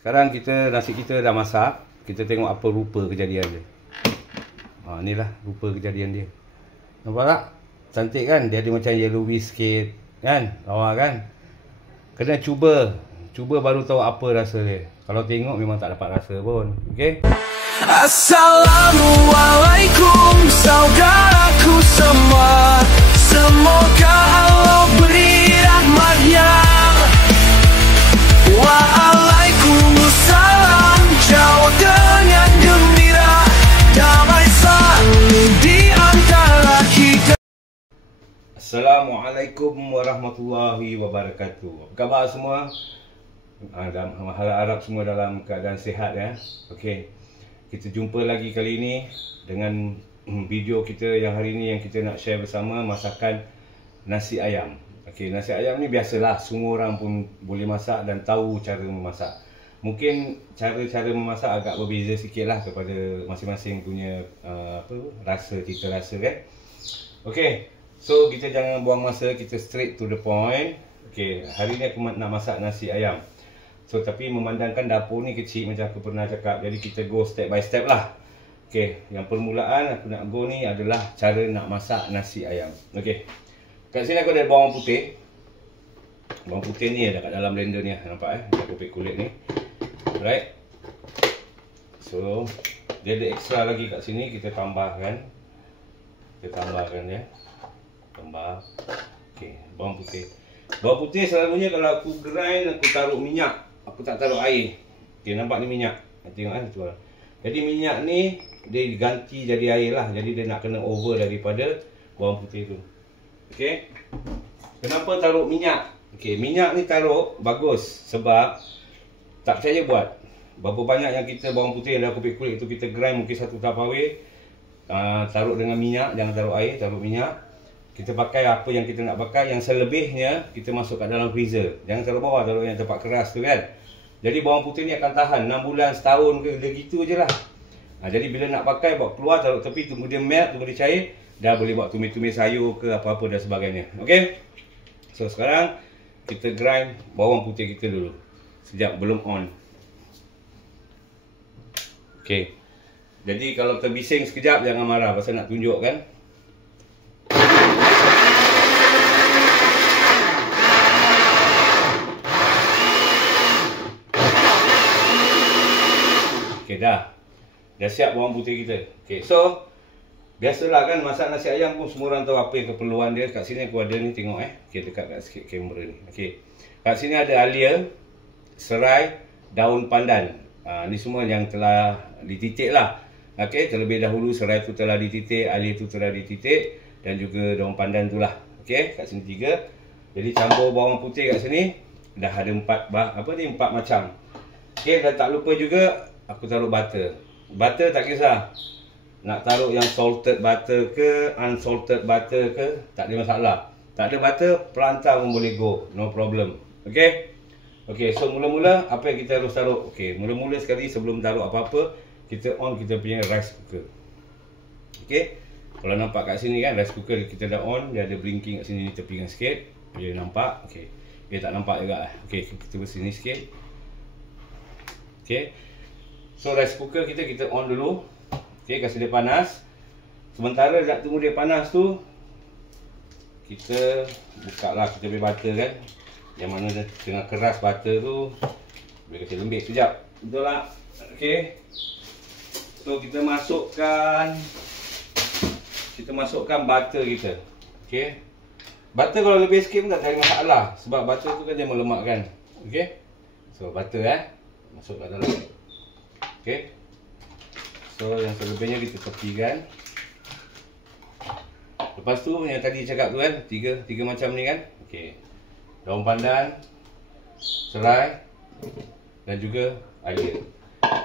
Sekarang nasi kita dah masak. Kita tengok apa rupa kejadian dia. Inilah rupa kejadian dia. Nampak tak? Cantik kan? Dia ada macam yellowy sikit kan? Lawa kan? Kena cuba. Cuba baru tahu apa rasa dia. Kalau tengok memang tak dapat rasa pun. Okey? Assalamualaikum saudaraku semua. Semoga Allah beri rahmatnya. Waalaikumsalam. Jauh dengan gembira. Damai selalu di antara kita. Assalamualaikum warahmatullahi wabarakatuh. Apa khabar semua? Harap semua dalam keadaan sihat ya. Okey. Kita jumpa lagi kali ini dengan video kita yang hari ini yang kita nak share bersama, masakan nasi ayam. Okey, nasi ayam ni biasalah, semua orang pun boleh masak dan tahu cara memasak. Mungkin cara-cara memasak agak berbeza sikit lah kepada masing-masing punya rasa, cita rasa kan. Okey, so kita jangan buang masa, kita straight to the point. Okey, hari ni aku nak masak nasi ayam. So, tapi memandangkan dapur ni kecil macam aku pernah cakap, jadi kita go step by step lah. Okey, yang permulaan aku nak go ni adalah cara nak masak nasi ayam. Okey, kat sini aku ada bawang putih. Bawang putih ni ada kat dalam blender ni, nampak ada kopek kulit ni. Alright. So, dia ada extra lagi kat sini, kita tambahkan. Kita tambahkan ya. Tambah. Okey, bawang putih. Bawang putih selalunya kalau aku grind, aku taruh minyak. Aku tak taruh air. Okay, nampak ni minyak. Tengok kan tu. Jadi minyak ni dia ganti jadi air lah. Jadi dia nak kena over daripada bawang putih tu. Okey. Kenapa taruh minyak? Okey, minyak ni taruh bagus sebab tak percaya buat. Berapa banyak yang kita bawang putih yang dah kopek kulit tu kita grind mungkin satu Tupperware, taruh dengan minyak, jangan taruh air, taruh minyak. Kita pakai apa yang kita nak pakai, yang selebihnya kita masuk kat dalam freezer. Jangan taruh bawah, taruh yang tempat keras tu kan. Jadi bawang putih ni akan tahan 6 bulan, setahun ke, dia gitu je lah. Jadi bila nak pakai, bawa keluar, taruh tepi, tunggu dia melt, tunggu dia cair. Dah boleh buat tumis-tumis sayur ke apa-apa dan sebagainya. Okay. So sekarang kita grind bawang putih kita dulu. Sekejap, belum on. Okay. Jadi kalau terbising sekejap, jangan marah pasal nak tunjuk kan. Okay, dah siap bawang putih kita. Okay, so biasalah kan masak nasi ayam pun semua orang tahu apa yang keperluan dia. Kat sini aku ada ni, tengok okay, dekat sikit kamera ni. Okay, kat sini ada alia, serai, daun pandan. Ni semua yang telah dititik lah. Okay, terlebih dahulu serai tu telah dititik, alia tu telah dititik, dan juga daun pandan tu lah. Okay, kat sini 3. Jadi campur bawang putih kat sini dah ada 4 macam. Okay, dan tak lupa juga aku taruh butter. Butter tak kisah. Nak taruh yang salted butter ke, unsalted butter ke, tak ada masalah. Tak ada butter, pelantar pun boleh go. No problem. Okay? Okay, so mula-mula apa yang kita harus taruh? Okay, mula-mula sekali sebelum taruh apa-apa, kita on kita punya rice cooker. Okay? Kalau nampak kat sini kan, rice cooker kita dah on. Dia ada blinking kat sini, ni tepi kan sikit. Dia nampak. Okay. Dia tak nampak juga. Okay, kita ke sini sikit. Okay. So rice cooker kita on dulu. Okay, kasi dia panas. Sementara nak tunggu dia panas tu, kita buka lah kita punya butter kan. Yang mana tengah keras butter tu, boleh kasi lembik sekejap. Betul tak? Okay. So kita masukkan butter kita. Okay. Butter kalau lebih sikit pun tak ada masalah. Sebab butter tu kan dia melemakkan. Okay. So butter masuk kat dalam. Okay. So yang selebihnya kita tepikan. Lepas tu yang tadi cakap tu kan, tiga macam ni kan. Okay. Daun pandan, serai dan juga alia.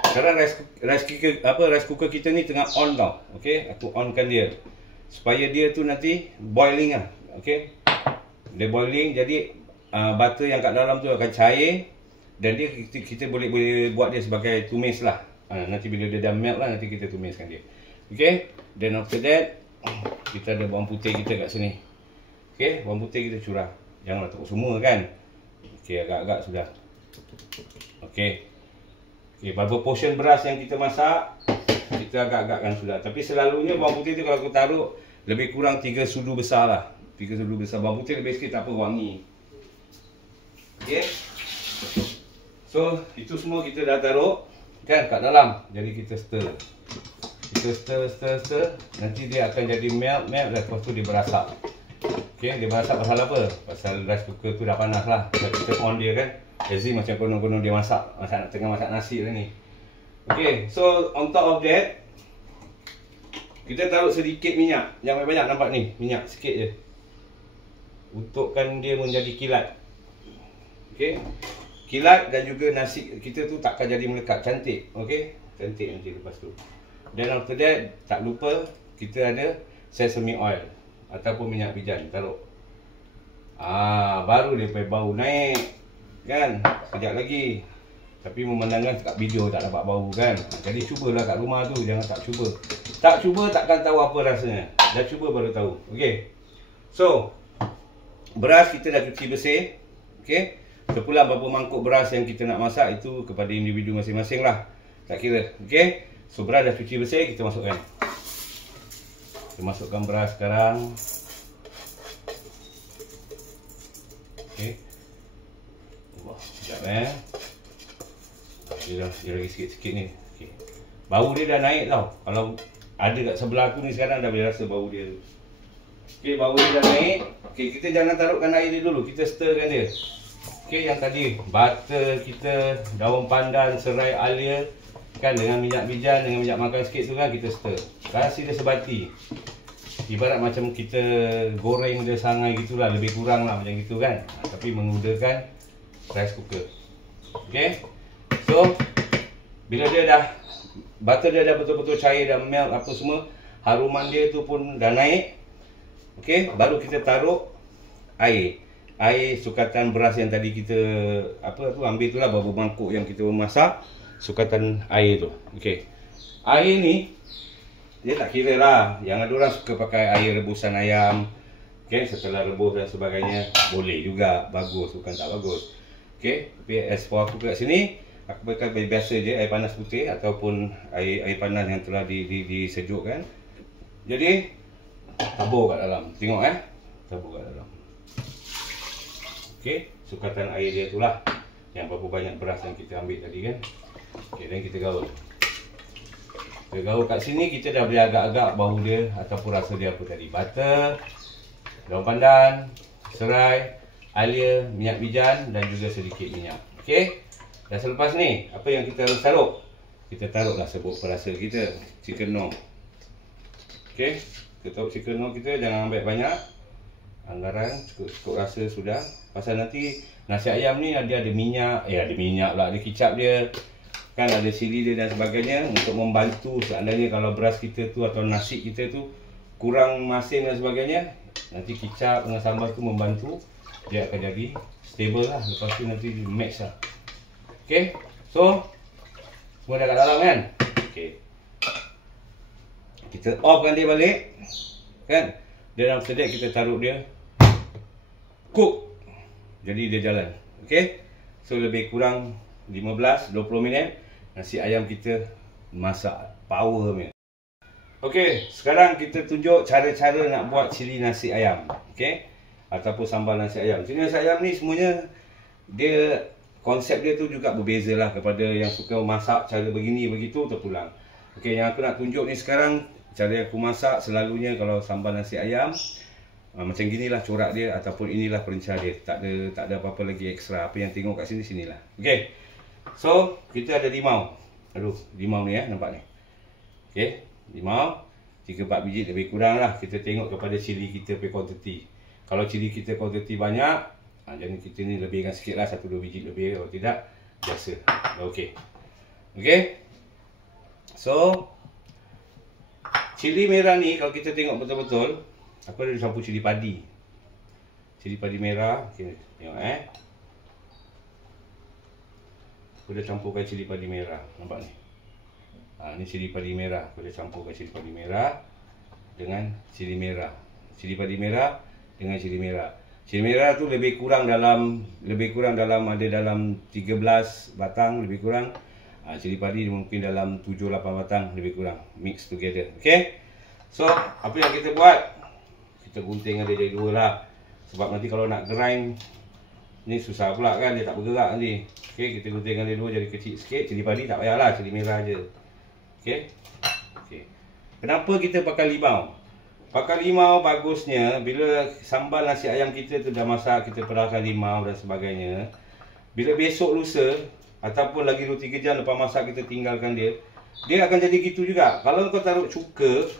Sekarang rice cooker kita ni tengah on tau. Okay, aku onkan dia supaya dia tu nanti boiling lah. Okay, dia boiling, jadi butter yang kat dalam tu akan cair. Dan dia kita boleh buat dia sebagai tumis lah. Nanti bila dia dah melt lah, nanti kita tumiskan dia. Okay. Then after that, kita ada bawang putih kita kat sini. Okay, bawang putih kita curah. Janganlah taruh semua kan. Okay, agak-agak sudah. Okay. Okey, berapa portion beras yang kita masak, kita agak-agakkan sudah. Tapi selalunya bawang putih tu kalau aku taruh lebih kurang 3 sudu besar lah. 3 sudu besar. Bawang putih lebih sikit tak apa, wangi. Okey. So, itu semua kita dah taruh kan kat dalam. Jadi kita stir. Kita stir. Nanti dia akan jadi melt. Lepas tu dia berasak. Okey, dia berasak pasal apa? Pasal rice cooker tu dah panas lah. Kita on dia kan. Jadi macam konon-konon dia tengah masak nasi lah ni. Okay, so on top of that, kita taruh sedikit minyak. Jangan banyak, nampak ni, minyak sikit je. Untukkan dia menjadi kilat. Okay, kilat dan juga nasi kita tu takkan jadi melekat, cantik. Okay, cantik nanti lepas tu. Dan after that, tak lupa kita ada sesame oil ataupun minyak bijan, taruh. Baru dia bau naik. Kan, sekejap lagi. Tapi memandangkan kat video tak dapat bau kan. Jadi cubalah kat rumah tu, jangan tak cuba. Tak cuba takkan tahu apa rasanya. Dah cuba baru tahu. Okey. So, beras kita dah cuci bersih. Okey. Terpulang berapa mangkuk beras yang kita nak masak itu kepada individu masing-masing lah. Tak kira. Okey. So, beras dah cuci bersih, kita masukkan. Kita masukkan beras sekarang. Okey. Sekejap dia lagi sikit-sikit ni. Okay. Bau dia dah naik tau. Kalau ada kat sebelah aku ni sekarang dah boleh rasa bau dia. Okay, bau dia dah naik. Okay, kita jangan taruhkan air dia dulu. Kita stirkan dia. Okay, yang tadi butter kita, daun pandan, serai alia kan, dengan minyak bijan, dengan minyak makan sikit tu kan, kita stir. Kasih dia sebati. Ibarat macam kita goreng dia sangai gitulah, lebih kurang lah macam gitu kan. Tapi menggunakan rice cooker. Okay. So, bila dia dah, butter dia dah betul-betul cair, dah melt apa semua, haruman dia tu pun dah naik. Okay, baru kita taruh air. Air sukatan beras yang tadi kita ambil tu lah, berapa mangkuk yang kita masak, sukatan air tu. Okay, air ni dia tak kira lah. Yang ada orang suka pakai air rebusan ayam. Okay, setelah rebus dan sebagainya, boleh juga, bagus, bukan tak bagus. Okay, tapi as for aku kat sini, aku pakai biasa je, air panas putih ataupun air panas yang telah disejukkan. Jadi tabur kat dalam. Tengok tabur kat dalam. Okey, sukatan air dia itulah yang berapa banyak beras yang kita ambil tadi kan. Okey, dan kita gaul. Kita gaul kat sini, kita dah boleh agak-agak bau dia ataupun rasa dia apa tadi. Butter, daun pandan, serai, alia, minyak bijan dan juga sedikit minyak. Okey. Dan selepas ni, apa yang kita harus taruh? Kita taruhlah serbuk perasa kita, chicken no. Okey. Kita taruh chicken no kita, jangan ambil banyak. Anggaran cukup rasa sudah. Pasal nanti nasi ayam ni ada minyak, ada minyak pula, ada kicap dia. Kan ada cili dia dan sebagainya untuk membantu seandainya kalau beras kita tu atau nasi kita tu kurang masin dan sebagainya. Nanti kicap dengan sambal tu membantu. Dia akan jadi stable lah. Lepas tu nanti match lah. Okay, so semua dah kat dalam kan? Okay, kita offkan dia balik kan? Dan after that kita taruh dia cook. Jadi dia jalan. Okay, so lebih kurang 15-20 minit nasi ayam kita masak power punya. Okay, sekarang kita tunjuk cara-cara nak buat cili nasi ayam. Okay, ataupun sambal nasi ayam. Cili nasi ayam ni semuanya dia, konsep dia tu juga berbeza lah kepada yang suka masak cara begini begitu terpulang. Okey, yang aku nak tunjuk ni sekarang cara aku masak selalunya kalau sambal nasi ayam macam ginilah corak dia ataupun inilah perencah dia. Tak ada apa-apa lagi ekstra. Apa yang tengok kat sini sinilah. Okey. So, kita ada limau. Limau ni nampak ni. Okey, limau 3-4 biji lebih kurang lah. Kita tengok kepada cili kita punya quantity. Kalau cili kita quantity banyak, jadi kita ni lebihkan sikit lah, 1-2 biji lebih. Kalau tidak, biasa. Okey. Okey. So, cili merah ni kalau kita tengok betul-betul, aku ada campur cili padi. Cili padi merah. Okey, tengok Aku dah campurkan cili padi merah. Nampak ni? Ni cili padi merah. Aku dah campurkan cili padi merah dengan cili merah. Cili padi merah dengan cili merah. Cili merah tu lebih kurang dalam ada dalam 13 batang lebih kurang. Cili padi mungkin dalam 7-8 batang lebih kurang, mix together. Okay, so apa yang kita buat, kita gunting dia jadi dua lah. Sebab nanti kalau nak grind ni susah pula kan, dia tak bergerak nanti. Okay, kita gunting dia dua jadi kecil sikit. Cili padi tak payahlah, cili merah je. Okay, kenapa kita pakai limau? Pakai limau bagusnya bila sambal nasi ayam kita tu dah masak, kita perahkan limau dan sebagainya. Bila besok lusa ataupun lagi 2-3 jam lepas masak kita tinggalkan dia, dia akan jadi gitu juga. Kalau kau taruh cuka,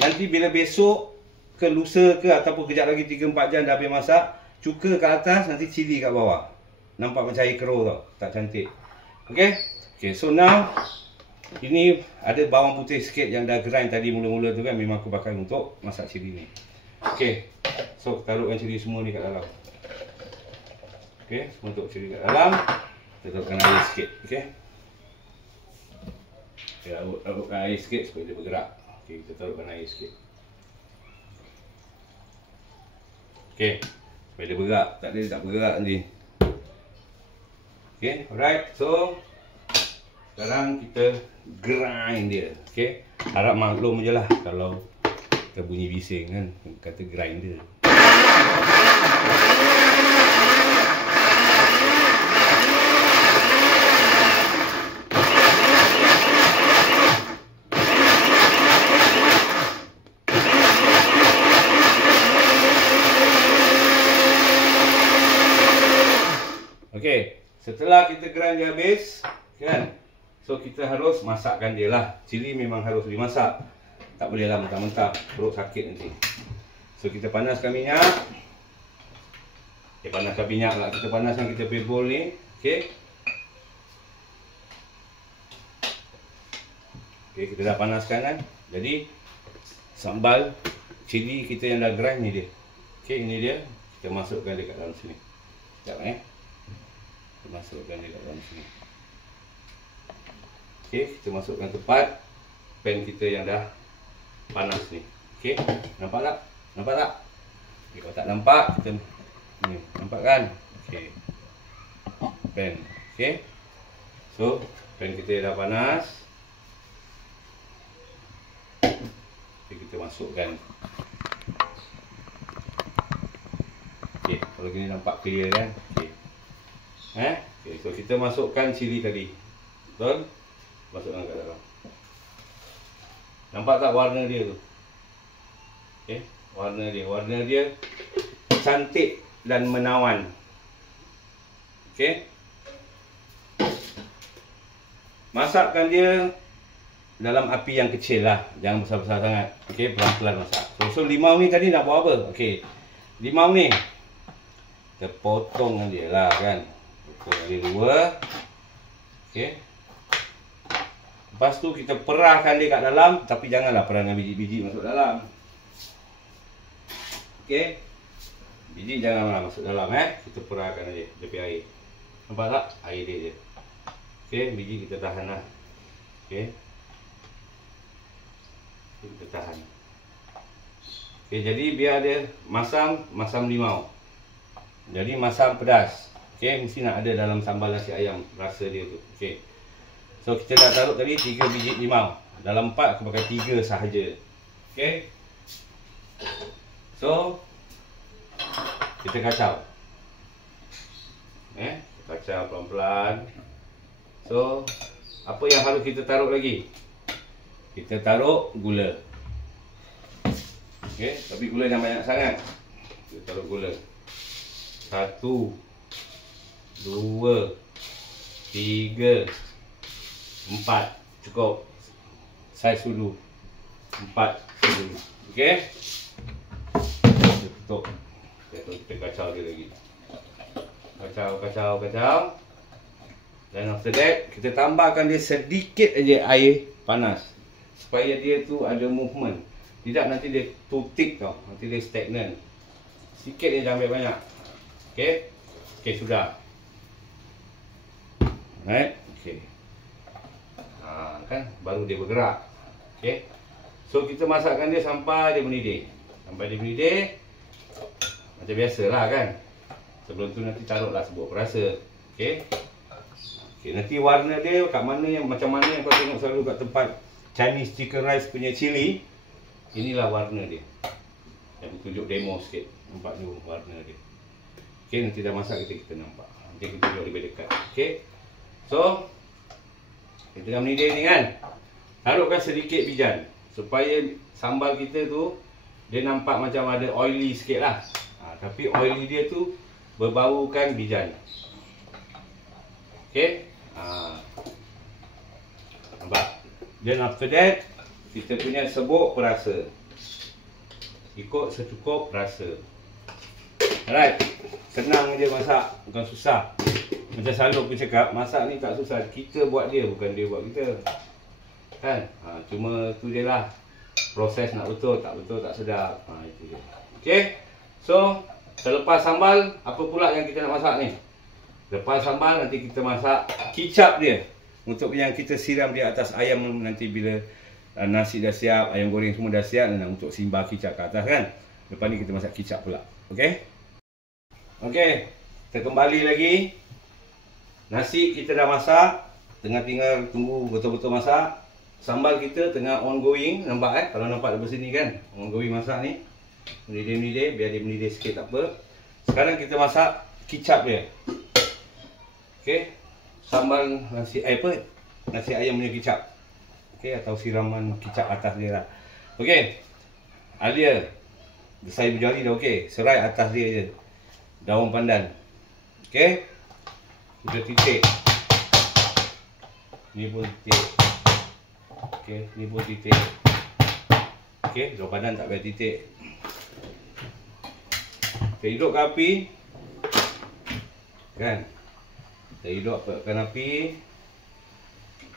nanti bila besok ke lusa ke ataupun kejap lagi 3-4 jam dah habis masak, cuka kat atas, nanti cili kat bawah. Nampak macam air keruh tau, tak cantik. Okay, so now ini ada bawang putih sikit yang dah grind tadi mula-mula tu kan, memang aku pakai untuk masak cili ni. Okay, so taruhkan cili semua ni kat dalam. Okay, semua untuk cili kat dalam. Kita taruhkan air sikit. Okay, taruhkan air sikit supaya dia bergerak. Okay, kita taruhkan air sikit. Okay, supaya dia bergerak. Tak ada, dia tak bergerak nanti. Okay, alright. So sekarang kita grind dia. Okay, harap maklum je lah kalau kita bunyi bising kan, kata grind dia. Okay, setelah kita grind dia habis kan, so kita harus masakkan dia lah. Cili memang harus dimasak, tak boleh lah mentah-mentah, perut sakit nanti. So kita panaskan minyak. Okay, panaskan minyak lah. Kita panaskan kita punya bowl ni. Okay, kita dah panaskan kan. Jadi sambal cili kita yang dah grind ni dia. Okay, ini dia. Kita masukkan dia kat dalam sini. Sekejap kita masukkan dia kat dalam sini. Okay, kita masukkan tepat pan kita yang dah panas ni. Okay, nampak tak? Nampak tak? Okay, kalau tak nampak, kita ni, nampak kan? Okay, pan. Okay, so pan kita dah panas. Okay, kita masukkan. Okay, kalau gini nampak clear kan? Okay. Okay, so kita masukkan cili tadi. Betul? Masukkan kat dalam. Nampak tak warna dia tu? Okay, warna dia cantik dan menawan. Okay, masakkan dia dalam api yang kecil lah, jangan besar-besar sangat. Okay, pelan-pelan masak. So limau ni tadi nak buat apa? Okay, limau ni kita potong dia lah kan, potong dia dua. Okay, lepas tu kita perahkan dia kat dalam, tapi janganlah perah dengan biji-biji masuk dalam. Okey, biji janganlah masuk dalam kita perahkan aja dia punya air. Nampak tak? Air dia je. Okey, biji kita tahan lah. Okey, kita tahan. Okey, jadi biar dia masam limau. Jadi masam pedas. Okey, mesti nak ada dalam sambal nasi ayam rasa dia tu. Okey, so kita dah taruh tadi 3 biji limau. Dalam 4 aku pakai 3 sahaja. Okey, so kita kacau. Kacau pelan-pelan. So apa yang harus kita taruh lagi? Kita taruh gula. Okey, tapi gula jangan banyak sangat. Kita taruh gula. 1 2 3 4, cukup. Saiz sudu 4 sudu. Okey, kita tutup. Kita kacau dia lagi. Kacau. Dan after that kita tambahkan dia sedikit aja air panas supaya dia tu ada movement. Tidak nanti dia too thick tau, nanti dia stagnan. Sikit je, jangan banyak. Okey, sudah. Right? Okey. Kan baru dia bergerak. Okey. So kita masakkan dia sampai dia mendidih. Macam biasalah kan. Sebelum tu nanti taruhlah serbuk perasa. Okey. Okay, nanti warna dia kat mana yang macam mana yang kau tengok selalu kat tempat Chinese chicken rice punya cili. Inilah warna dia. Yang aku tunjuk demo sikit. Nampak tu warna dia. Okay, nanti dah masak kita nampak. Nanti kita tunjuk lebih dekat. Okay. So, kita tengah mendidih ni kan. Taruhkan sedikit bijan. Supaya sambal kita tu dia nampak macam ada oily sikit lah. Tapi oily dia tu berbaukan bijan. Okay. Nampak. Then after that, kita punya sebuk perasa. Ikut secukup rasa. Alright. Senang je masak, bukan susah. Macam selalu aku cakap, masak ni tak susah. Kita buat dia, bukan dia buat kita. Kan? Cuma tu je lah. Proses nak betul, tak sedap. Itu je. Okay. So, selepas sambal, apa pula yang kita nak masak ni? Lepas sambal, nanti kita masak kicap dia. Untuk yang kita siram di atas ayam nanti bila nasi dah siap, ayam goreng semua dah siap, dan untuk simbar kicap ke atas kan. Lepas ni kita masak kicap pula. Okay. Okay. Kita kembali lagi. Nasi kita dah masak. Tinggal tunggu betul-betul masak. Sambal kita tengah ongoing. Nampak kalau nampak dari sini kan. Ongoing masak ni. Mendidih-mendidih. Biar dia mendidih sikit tak apa. Sekarang kita masak kicap dia. Okay. Sambal nasi nasi ayam punya kicap. Okay. Atau siraman kicap atas dia lah. Okay. Alia. Saya berjari dah okay. Serai atas dia je. Daun pandan. Okay. Kita titik. Ni pun titik. Okay. Ni pun titik. Okay. Daun pandan tak payah titik. Kita hidupkan api. Kan. Kita hidupkan api.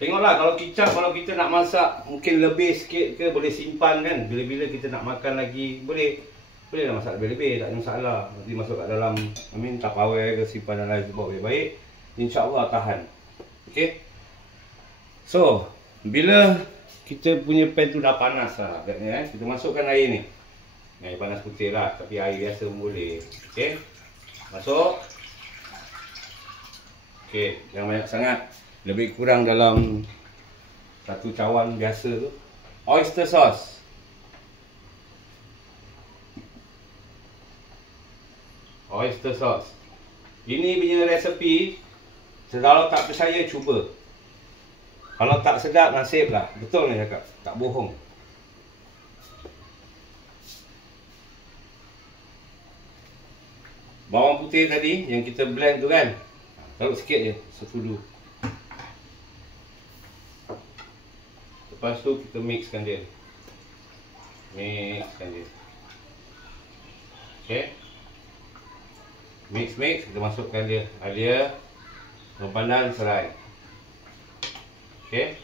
Tengoklah kalau kicap, kalau kita nak masak mungkin lebih sikit ke boleh simpan kan. Bila-bila kita nak makan lagi boleh lah masak lebih-lebih, tak ada masalah. Nanti masuk kat dalam Tupperware ke simpan dalam sebab baik-baik. InsyaAllah tahan. Okay. So, bila kita punya pan tu dah panas lah agaknya, kita masukkan air ni. Air panas putih lah, tapi air biasa pun boleh. Okay. Masuk. Okay, jangan banyak sangat. Lebih kurang dalam satu cawan biasa tu. Oyster sauce. Oyster sauce. Ini punya resepi, kalau tak percaya cuba. Kalau tak sedap nasib lah. Betul ni cakap, tak bohong. Bawang putih tadi yang kita blend tu kan, taruh sikit je, setudu. Lepas tu kita mixkan dia. Mixkan dia. Okay. Mix, kita masukkan dia. Alia, daun pandan, serai. Okay.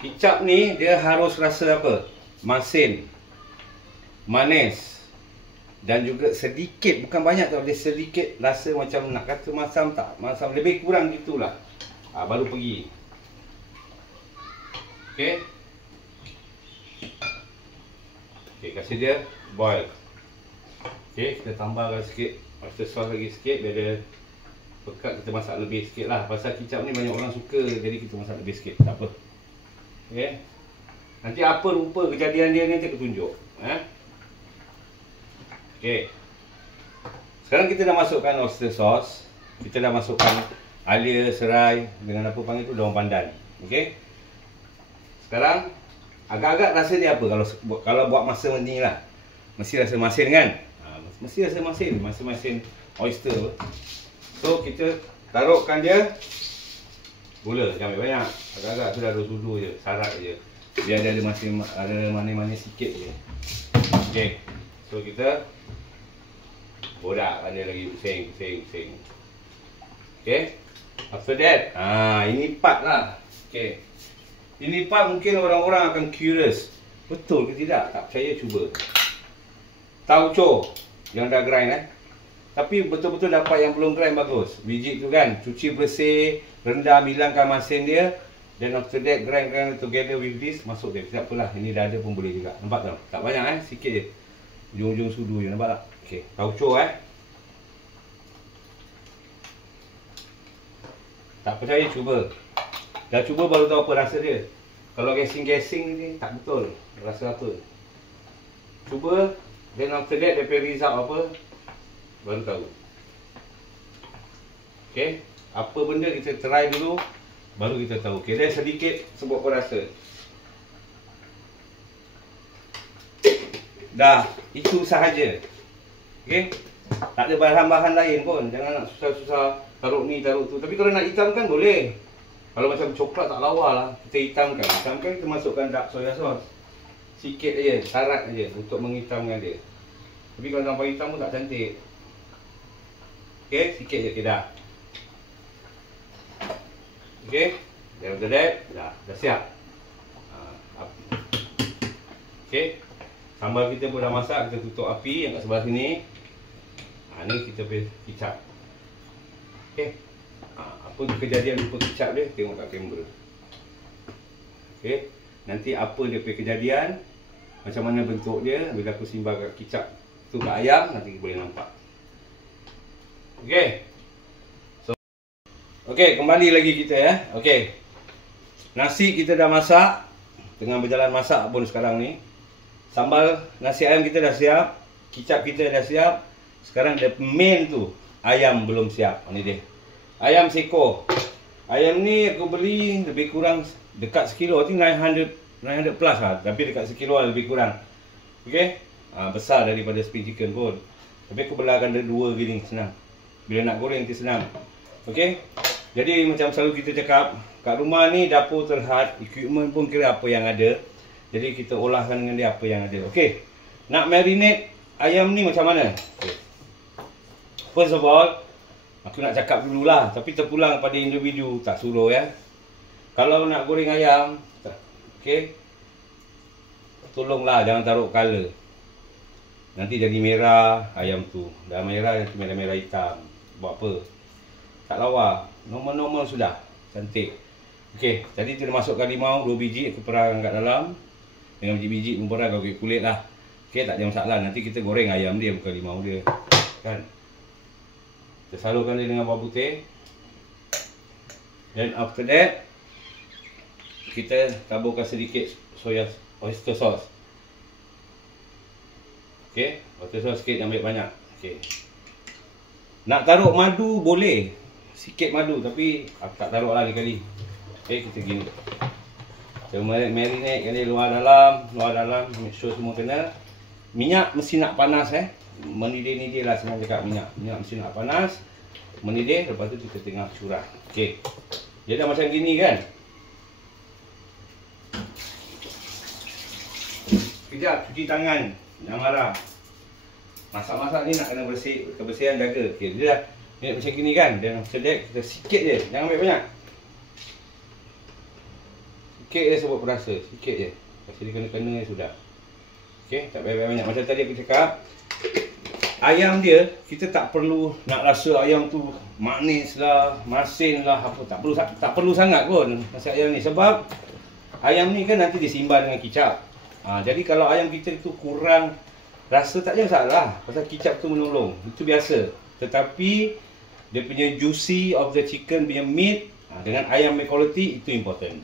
Kicap ni dia harus rasa apa? Masin, manis, dan juga sedikit, bukan banyak tau, dia sedikit rasa macam nak kata masam tak, masam lebih kurang gitulah. Baru pergi. Okay. Okay, kasih dia boil. Okay, kita tambahkan sikit oyster sauce lagi sikit biar dia pekat. Kita masak lebih sikit lah. Pasal kicap ni banyak orang suka, jadi kita masak lebih sikit. Tak apa. Okay. Nanti apa rupa kejadian dia ni kita tunjuk. Okay. Sekarang kita dah masukkan oyster sauce. Kita dah masukkan alia, serai dengan apa panggil tu, daun pandan. Okay. Sekarang agak-agak rasa dia apa kalau buat masa ni lah. Mesti rasa masin kan? Mesti rasa masin. Masin oyster. So kita taruhkan dia gula, jangan banyak. Agak-agak sudah sudu je, sarat je. Biar dia ada manis-manis sikit je. Okay. So kita borakkan dia lagi, pusing. Okay. After that, ini part lah. Okay. Ini part mungkin orang-orang akan curious. Betul ke tidak? Tak percaya, cuba. Tauco yang dah grind tapi betul-betul dapat yang belum grind bagus. Biji tu kan, cuci bersih, rendam, hilangkan masin dia. Then after that grind together with this, masuk dia. Tak apalah, ini dah ada pun boleh juga. Nampak tak? Tak banyak sikit je. Ujung-ujung sudu je, nampak tak? Okay, tauco Tak percaya cuba. Dah cuba baru tahu apa rasa dia. Kalau gasing-gasing ni tak betul. Rasa apa? Cuba, then after that dia punya result apa, baru tahu. Okay, apa benda kita try dulu, baru kita tahu. Okay, then sedikit sebut apa rasa. Dah, itu sahaja. Okay, tak ada bahan-bahan lain pun. Jangan nak susah-susah taruh ni, taruh tu. Tapi kalau nak hitamkan boleh. Kalau macam coklat tak lawa lah, kita hitamkan. Hitamkan kita masukkan dark soya sauce. Sikit aja, syarat aja untuk menghitamkan dia. Tapi kalau tanpa hitam pun tak cantik. Okay, sikit je, okay, dah. Okay, then after that, dah siap. Okay, sambal kita pun dah masak, kita tutup api yang kat sebelah sini. Ni kita pergi kicap. Okay, apa kejadian lupa kicap dia, tengok kat kamera. Okay, nanti apa dia punya kejadian, macam mana bentuk dia, bila aku simbal kat kicap tu kat ayam, nanti boleh nampak. Okay, so okay, kembali lagi kita ya. Okay, nasi kita dah masak, tengah berjalan masak pun sekarang ni. Sambal nasi ayam kita dah siap, kicap kita dah siap. Sekarang the main tu, ayam belum siap. Ni dia, ayam sekor. Ayam ni aku beli lebih kurang dekat sekilo, I think 900 plus lah. Tapi dekat sekilo lah, lebih kurang. Okay, besar daripada spring chicken pun. Tapi aku belahkan dia dua gini, senang. Bila nak goreng nanti senang. Okay, jadi macam selalu kita cakap, kat rumah ni dapur terhad, equipment pun kira apa yang ada. Jadi kita olahkan dengan dia apa yang ada. Okay, nak marinate ayam ni macam mana? Okay. First of all, aku nak cakap dululah, tapi terpulang pada individu, tak suruh ya. Kalau nak goreng ayam, okay, tolonglah jangan taruh color. Nanti jadi merah ayam tu. Dah merah, nanti merah-merah hitam. Buat apa? Tak lawa. Normal-normal sudah. Cantik. Okay, tadi kita masukkan limau 2 biji, aku perang kat dalam. Dengan biji-biji pun perang, kau kulit lah. Okay, tak ada masalah. Nanti kita goreng ayam dia, bukan limau dia. Kan? Kita salurkan dia dengan bawang putih. Then after that, kita taburkan sedikit oyster sauce. Okay, oyster sauce sikit, ambil banyak. Okay, nak taruh madu boleh, sikit madu, tapi aku tak taruh lah ni kali. Okay, kita gini, kita marinate kan dia luar dalam, make sure semua kena. Minyak mesti nak panas mendidih-nidih lah, senang cakap. Minyak mesti nak panas, mendidih, lepas tu kita tengah curah. Okay, dia dah macam gini kan. Kejap, cuci tangan, jangan marah. Masak-masak ni nak kena bersih, kebersihan jaga. Okay, dia dah ni macam gini kan. Dan select kita sikit je, jangan ambil banyak. Sikit je sebab perasa, sikit je. Kasi dia kena-kena sudah. Okay, tak banyak-banyak. Macam tadi aku cakap, ayam dia, kita tak perlu nak rasa ayam tu manis lah, masin lah, apa. Tak perlu sangat pun masak ayam ni. Sebab ayam ni kan nanti disimpan dengan kicap. Jadi kalau ayam kita tu kurang rasa, tak ada masalah. Pasal kicap tu menolong, itu biasa. Tetapi dia punya juicy of the chicken punya meat dengan ayam quality, itu important.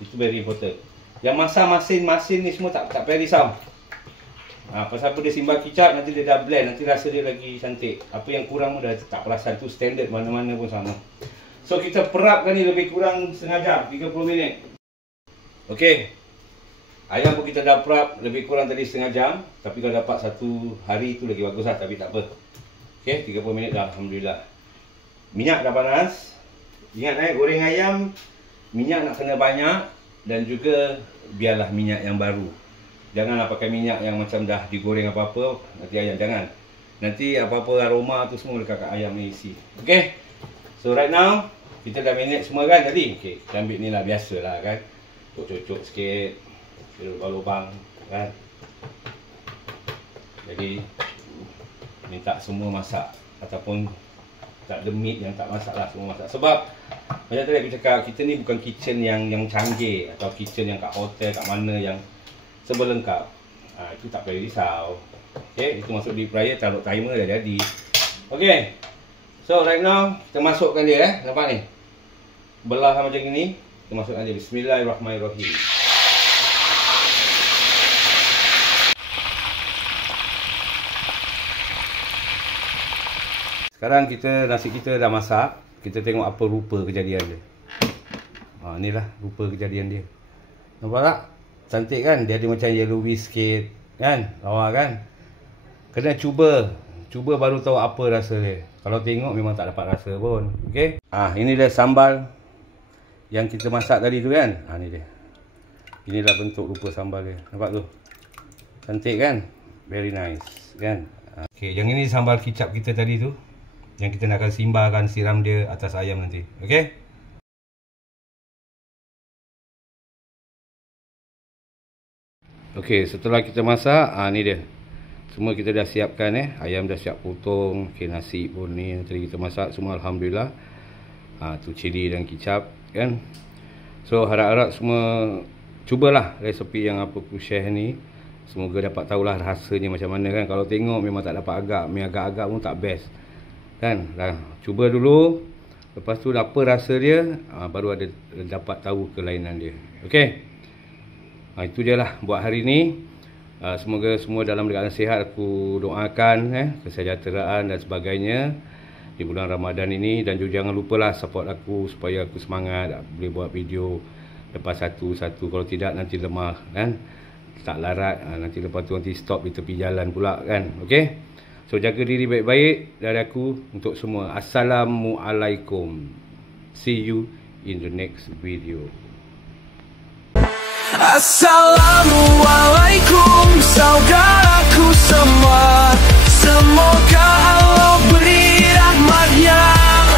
Itu very important. Yang masin ni semua tak payah risau. Pasal apa dia simbal kicap, nanti dia dah blend, nanti rasa dia lagi cantik. Apa yang kurang pun dah tak perasan, tu standard mana-mana pun sama. So kita perapkan ni lebih kurang setengah jam, 30 minit. Okey, ayam pun kita dah perap lebih kurang tadi setengah jam. Tapi kalau dapat satu hari tu lagi bagus lah, tapi tak apa. Okey, 30 minit dah, Alhamdulillah. Minyak dah panas. Ingat goreng ayam, minyak nak kena banyak. Dan juga biarlah minyak yang baru. Janganlah pakai minyak yang macam dah digoreng apa-apa, nanti ayam jangan. Nanti apa-apa aroma tu semua dekat ayam ni isi. Okey, so right now kita dah marinate semua kan tadi. Okey, kita ambil ni lah, biasalah kan. Cocok-cocok sikit, lubang-lubang kan. Jadi minta semua masak, ataupun tak ada meat yang tak masak lah, semua masak. Sebab macam tadi aku cakap, kita ni bukan kitchen yang canggih, atau kitchen yang kat hotel, kat mana yang serba lengkap. Itu tak payah risau. Okay, itu masuk deep fryer, taruh timer dah jadi. Okay, So right now kita masukkan dia nampak ni. Belah macam ni, kita masukkan dia. Bismillahirrahmanirrahim. Sekarang nasi kita dah masak. Kita tengok apa rupa kejadian dia. Inilah rupa kejadian dia. Nampak tak? Cantik kan? Dia ada macam yellowy sikit kan? Lawa kan? Kena cuba baru tahu apa rasa dia. Kalau tengok memang tak dapat rasa pun. Okey? Ini dia sambal yang kita masak tadi tu kan? Ni dia. Inilah bentuk rupa sambal dia. Nampak tu? Cantik kan? Very nice kan? Okey, yang ini sambal kicap kita tadi tu. Yang kita nak akan siram dia atas ayam nanti. Okey? Okey, setelah kita masak, ni dia. Semua kita dah siapkan Ayam dah siap potong. Okey, nasi pun ni tadi kita masak semua alhamdulillah. Tu cili dan kicap kan. So harap-harap semua cubalah resepi yang apa aku share ni. Semoga dapat tahulah rasanya macam mana kan. Kalau tengok memang tak dapat agak pun tak best. Kan? Cuba dulu. Lepas tu apa rasa dia, baru ada dapat tahu kelainan dia. Okey. Itu je lah buat hari ni. Semoga semua dalam keadaan sihat. Aku doakan kesejahteraan dan sebagainya di bulan Ramadan ini. Dan juga jangan lupalah support aku supaya aku semangat boleh buat video lepas satu. Kalau tidak nanti lemah kan, tak larat. Nanti lepas tu nanti stop di tepi jalan pula kan. Okey. So jaga diri baik-baik dari aku untuk semua. Assalamualaikum. See you in the next video. Assalamualaikum saudaraku semua. Semoga Allah beri rahmat yang